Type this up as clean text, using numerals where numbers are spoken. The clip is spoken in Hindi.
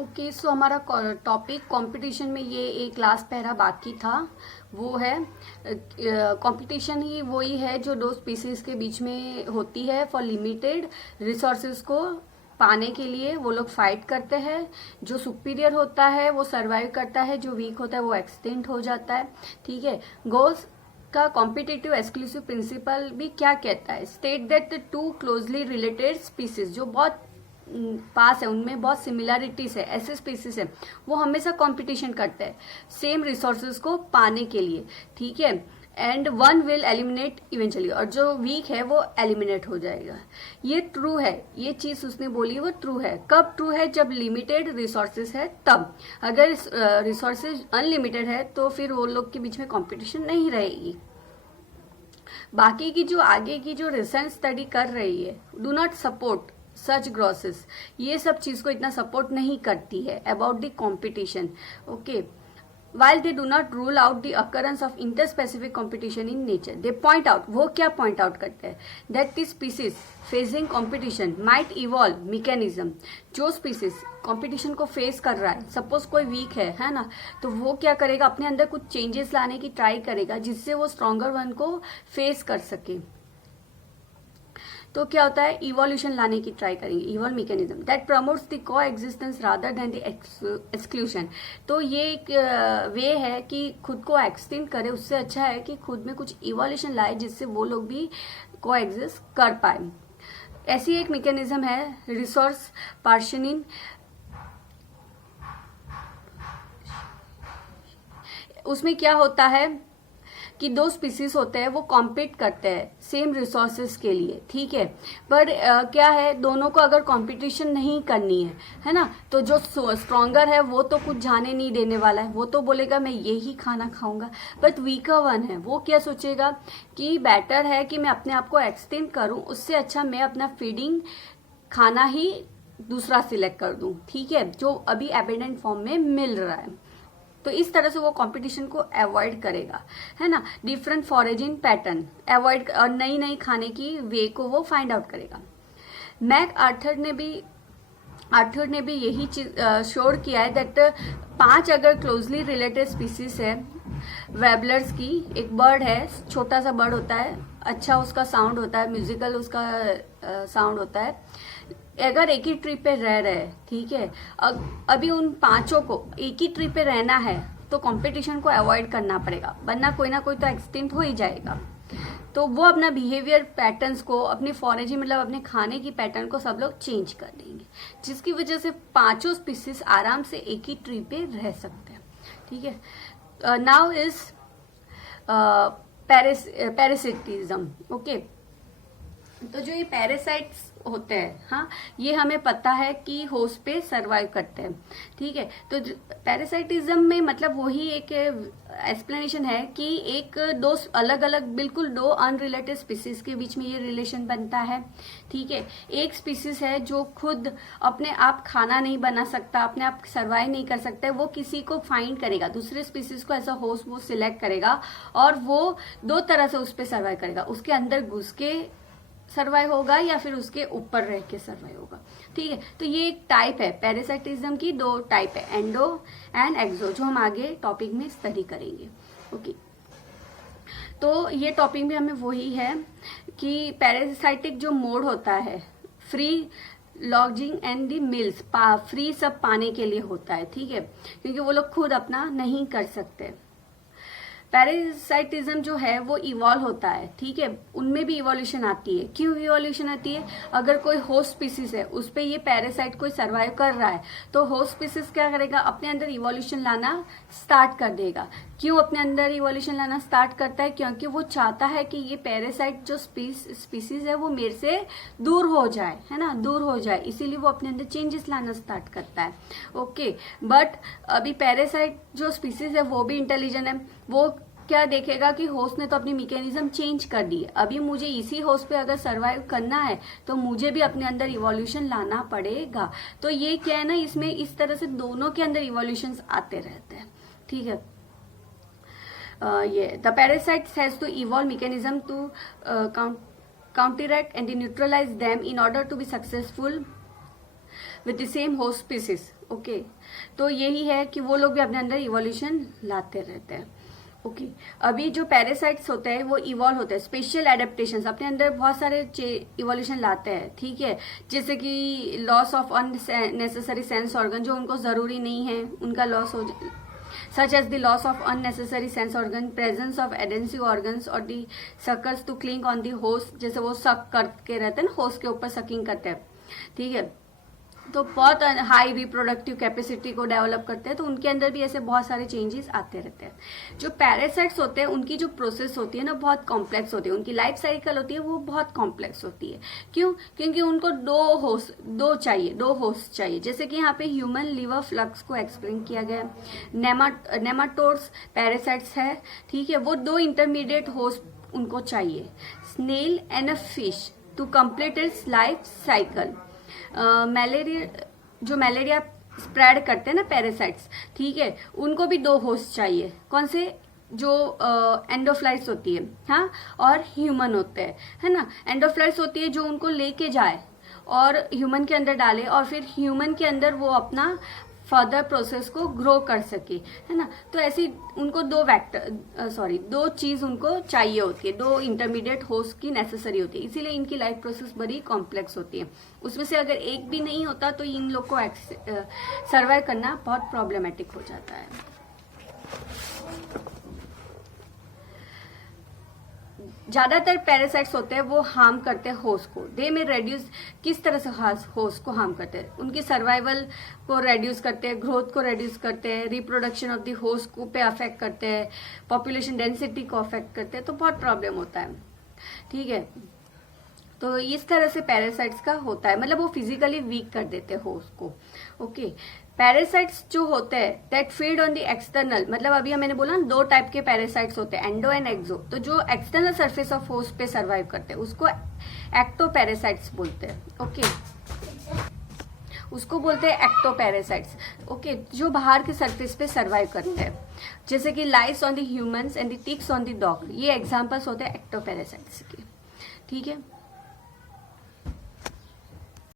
ओके, सो हमारा टॉपिक कंपटीशन में ये एक लास्ट पैरा बाकी था। वो है कंपटीशन ही वही है जो दो स्पीसीज के बीच में होती है फॉर लिमिटेड रिसोर्सेज को पाने के लिए। वो लोग फाइट करते हैं। जो सुपीरियर होता है वो सरवाइव करता है, जो वीक होता है वो एक्सटिंक्ट हो जाता है। ठीक है। गोस का कॉम्पिटिटिव एक्सक्लूसिव प्रिंसिपल भी क्या कहता है? State that the two closely related species जो बहुत पास है, उनमें बहुत सिमिलरिटीज है, ऐसे स्पीसीज है, वो हमेशा कंपटीशन करते हैं सेम रिसोर्सेज को पाने के लिए। ठीक है। And one will eliminate eventually, और जो वीक है वो एलिमिनेट हो जाएगा। ये ट्रू है, ये चीज उसने बोली वो ट्रू है। कब ट्रू है? जब लिमिटेड रिसोर्सेज है तब। अगर रिसोर्सेज अनलिमिटेड है तो फिर वो लोग के बीच में कंपटीशन नहीं रहेगी। बाकी की जो आगे की जो रिसेंट स्टडी कर रही है do not support such grosses, ये सब चीज को इतना सपोर्ट नहीं करती है about the competition. Okay, while they do not rule out the occurrence of interspecific competition in nature, they point out, वो क्या point out करते हैं? that the species facing competition might evolve mechanism, जो species competition को face कर रहा है, suppose कोई weak है ना, तो वो क्या करेगा? अपने अंदर कुछ changes लाने की try करेगा जिससे वो stronger one को face कर सके। तो क्या होता है? इवोल्यूशन लाने की ट्राई करेंगे, evolve mechanism that promotes the coexistence rather than the exclusion. तो ये एक वे है कि खुद को एक्सटिंक्ट करे, उससे अच्छा है कि खुद में कुछ इवोल्यूशन लाए जिससे वो लोग भी को एग्जिस्ट कर पाए। ऐसी एक मैकेनिज्म है रिसोर्स पार्शनिंग। उसमें क्या होता है कि दो स्पीसीज होते हैं, वो कॉम्पीट करते हैं सेम रिसोर्सेज के लिए। ठीक है। पर क्या है, दोनों को अगर कंपटीशन नहीं करनी है ना, तो जो स्ट्रॉन्गर है वो तो कुछ जाने नहीं देने वाला है, वो तो बोलेगा मैं यही खाना खाऊंगा। बट वीकर वन है, वो क्या सोचेगा कि बेटर है कि मैं अपने आप को एक्सटेंड करूं, उससे अच्छा मैं अपना फीडिंग खाना ही दूसरा सिलेक्ट कर दूं। ठीक है, जो अभी एबेंडेंट फॉर्म में मिल रहा है। तो इस तरह से वो कंपटीशन को अवॉइड करेगा, है ना। डिफरेंट फॉरेजिंग पैटर्न अवॉइड और नई नई खाने की वे को वो फाइंड आउट करेगा। मैक आर्थर ने भी यही चीज शोर किया है दैट 5 अगर क्लोजली रिलेटेड स्पीसीज है वेबलर्स की, एक बर्ड है, छोटा सा बर्ड होता है, अच्छा उसका साउंड होता है, म्यूजिकल उसका साउंड होता है, अगर एक ही ट्री पे रह रहे, ठीक है, अभी उन 5 को एक ही ट्री पे रहना है तो कंपटीशन को अवॉइड करना पड़ेगा, वरना कोई ना कोई तो एक्सटिंक्ट हो ही जाएगा। तो वो अपना बिहेवियर पैटर्न्स को, अपनी फॉरेजिंग मतलब अपने खाने की पैटर्न को सब लोग चेंज कर देंगे, जिसकी वजह से 5 स्पीसीज आराम से एक ही ट्री पे रह सकते हैं। ठीक है। Now is parasitism. ओके, तो जो ये पैरासाइट्स होते हैं, हाँ, ये हमें पता है कि होस्ट पे सरवाइव करते हैं। ठीक है। तो पैरासाइटिज्म में मतलब वही एक एक्सप्लेनेशन है कि एक दो अलग अलग बिल्कुल दो अनरिलेटेड स्पीसीज के बीच में ये रिलेशन बनता है। ठीक है। एक स्पीसीज है जो खुद अपने आप खाना नहीं बना सकता, अपने आप सरवाइव नहीं कर सकता है, वो किसी को फाइंड करेगा, दूसरे स्पीसीज को ऐसा होस्ट वो सिलेक्ट करेगा और वो 2 तरह से उस पर सर्वाइव करेगा, उसके अंदर घुस के सर्वाइव होगा या फिर उसके ऊपर रह के सर्वाइव होगा। ठीक है। तो ये एक टाइप है पैरासाइटिज्म की, 2 टाइप है, एंडो एंड एक्सो, जो हम आगे टॉपिक में स्टडी करेंगे। ओके, तो ये टॉपिक में हमें वही है कि पैरासाइटिक जो मोड होता है free lodging and the mills, free सब पाने के लिए होता है। ठीक है, क्योंकि वो लोग खुद अपना नहीं कर सकते। पैरासाइटिज्म जो है वो इवॉल्व होता है। ठीक है, उनमें भी इवोल्यूशन आती है। क्यों इवोल्यूशन आती है? अगर कोई होस्ट स्पीसीज है, उस पे ये पैरासाइट कोई सरवाइव कर रहा है, तो होस्ट स्पीसीज क्या करेगा? अपने अंदर इवोल्यूशन लाना स्टार्ट कर देगा। क्यों अपने अंदर इवोल्यूशन लाना स्टार्ट करता है? क्योंकि वो चाहता है कि ये पैरासाइट जो स्पीसीज है वो मेरे से दूर हो जाए, है ना, दूर हो जाए, इसीलिए वो अपने अंदर चेंजेस लाना स्टार्ट करता है। ओके, बट अभी पैरासाइट जो स्पीसीज है वो भी इंटेलिजेंट है, वो क्या देखेगा कि होस्ट ने तो अपनी मैकेनिज्म चेंज कर दी है, अभी मुझे इसी होस्ट पे अगर सरवाइव करना है तो मुझे भी अपने अंदर इवोल्यूशन लाना पड़ेगा। तो ये क्या है ना, इसमें इस तरह से दोनों के अंदर इवोल्यूशन आते रहते हैं। ठीक है। ये the parasites has to evolve mechanism to counteract and neutralize them in order to be successful with the same host species. Okay, तो यही है कि वो लोग भी अपने अंदर इवोल्यूशन लाते रहते हैं। ओके, अभी जो पैरासाइट्स होते हैं वो इवॉल्व होते हैं, स्पेशल एडेप्टेशंस अपने अंदर बहुत सारे इवोल्यूशन लाते हैं, ठीक है। जैसे कि loss of unnecessary sense organ, जो उनको जरूरी नहीं है उनका लॉस हो जाए, such as the loss of unnecessary sense organ, presence of adhesive organs or the suckers to cling on the host, जैसे वो सक करके रहते हैं ना, होस्ट के ऊपर सकिंग करते हैं, ठीक है। तो बहुत हाई रिप्रोडक्टिव कैपेसिटी को डेवलप करते हैं, तो उनके अंदर भी ऐसे बहुत सारे चेंजेस आते रहते हैं। जो पैरासाइट्स होते हैं उनकी जो प्रोसेस होती है ना बहुत कॉम्प्लेक्स होती है, उनकी लाइफ साइकिल होती है वो बहुत कॉम्प्लेक्स होती है। क्यों? क्योंकि उनको दो होस्ट चाहिए। जैसे कि यहाँ पे ह्यूमन लिवर फ्लक्स को एक्सप्लेन किया गया, नेमाटोड्स पैरासाइट्स है, ठीक है, वो 2 इंटरमीडिएट होस्ट उनको चाहिए, snail and a fish to complete its life cycle. Malaria spread करते हैं ना पैरासाइट्स, ठीक है, उनको भी 2 होस्ट चाहिए। कौन से? जो एंडोफ्लाइट्स होती है, हाँ, और ह्यूमन होते हैं, है ना। एंडोफ्लाइट्स होती है जो उनको लेके जाए और ह्यूमन के अंदर डाले, और फिर ह्यूमन के अंदर वो अपना फर्दर प्रोसेस को ग्रो कर सके, है ना। तो ऐसी उनको 2 चीज उनको चाहिए होती है, 2 इंटरमीडिएट होस्ट की नेसेसरी होती है, इसीलिए इनकी लाइफ प्रोसेस बड़ी कॉम्प्लेक्स होती है। उसमें से अगर एक भी नहीं होता तो इन लोग को सर्वाइव करना बहुत प्रॉब्लमेटिक हो जाता है। ज्यादातर पैरासाइट्स होते हैं वो हार्म करते हैं होस्ट को। दे में रेड्यूस, किस तरह से होस्ट को हार्म करते हैं? उनकी सर्वाइवल को रेड्यूस करते हैं, ग्रोथ को रेड्यूस करते हैं, रिप्रोडक्शन ऑफ द होस्ट को पे अफेक्ट करते हैं, पॉपुलेशन डेंसिटी को अफेक्ट करते हैं, तो बहुत प्रॉब्लम होता है, ठीक है। तो इस तरह से पैरासाइट्स का होता है, मतलब वो फिजिकली वीक कर देते हैं होस्ट को। ओके, पैरासाइट्स जो होते हैं that feed on the external, मतलब अभी मैंने बोला 2 टाइप के पैरासाइट्स होते हैं, एंडो एंड एक्सो। तो जो एक्सटर्नल सरफेस ऑफ होस्ट पे सर्वाइव करते हैं उसको एक्टो पैरासाइट्स बोलते हैं। ओके, उसको बोलते हैं एक्टो पैरासाइट्स। ओके, जो बाहर के सरफेस पे सर्वाइव करते हैं, जैसे कि lice on the humans and the ticks on the dog, ये एग्जाम्पल्स होते हैं एक्टो पैरासाइट्स के, ठीक है।